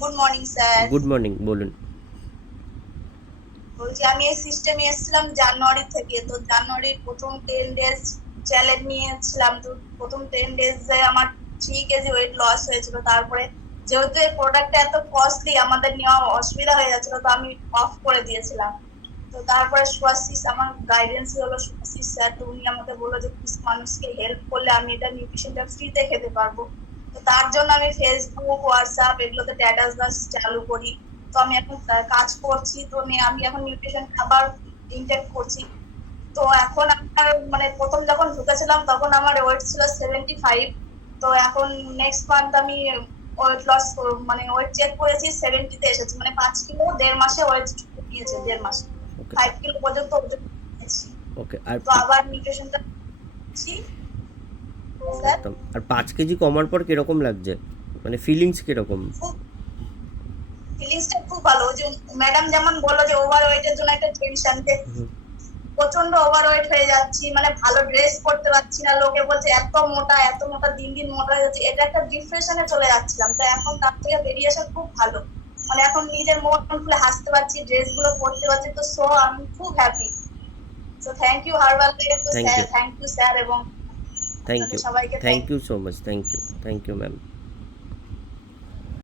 Good morning sir. Good morning, বলুন। বলছি আমি এই সিস্টেমে এসেছিলাম জানুয়ারি থেকে। তো জানুয়ারির প্রথম 10 ডেজ চ্যালেঞ্জ নিয়েছিলাম। তো প্রথম 10 ডেজে আমার 3 কেজি ওয়েট লস হয়েছিল। তারপরে যেহেতু এই প্রোডাক্টটা এত কস্টলি, আমাদের নেওয়া অসুবিধা হয়ে যাচ্ছিল, তো আমি অফ করে দিয়েছিলাম। তো তারপরে সুভাশিস আমার গাইডেন্স হলো, সুভাশিস স্যার, তো উনি আমাকে বললো যে কিছু মানুষকে হেল্প করলে আমি এটা নিউট্রিশনটা ফ্রিতে খেতে পারবো। তো তার জন্য আমি ফেসবুক, হোয়াটসঅ্যাপ এগুলোতে স্ট্যাটাস বাস চালু করি। তো আমি এখন কাজ করছি। তো আমি এখন নিউট্রিশন খাবার ইনটেক করছি। তো এখন আমার মানে প্রথম যখন ঢুকেছিলাম তখন আমার ওয়েট ছিল 75। তো এখন নেক্সট মান্থ আমি ওয়েট লস মানে ওয়েট চেক করেছি, 70-তে এসেছি। মানে 5 কিলো 1.5 মাসে ওয়েট কমিয়েছে, 1.5 মাসে ওকে। 5 কিলো পর্যন্ত ওজন কমিয়েছি। ওকে। আর তো আবার নিউট্রিশনটা নিচ্ছি স্যার। একদম। আর 5 কেজি কমার পর কিরকম লাগছে, মানে ফিলিংস কিরকম? খুব ফিলিংসটা খুব ভালো। ওই যে ম্যাডাম যেমন বললো যে ওভার ওয়েটের জন্য একটা টেনশন, হুম। প্রচন্ড ওভারওয়েট হয়ে যাচ্ছি, মানে ভালো ড্রেস পরতে পারছি না, লোকে বলছে এত মোটা এত মোটা, দিন দিন মোটা হয়ে যাচ্ছে, এটা একটা ডিপ্রেশনে চলে যাচ্ছিলাম। তো এখন তার থেকে বেরিয়ে আসা খুব ভালো। মানে এখন নিজের মন খুলে হাসতে পারছি, ড্রেস গুলো পরতে পারছি। তো সো আমি খুব হ্যাপি। তো থ্যাংক ইউ হারবাল থেকে, তো thank sir you. Thank you sir, এবং থ্যাংক আপনাদের ইউ। সবাইকে thank thank you you. So much. Thank you. Thank you ma'am.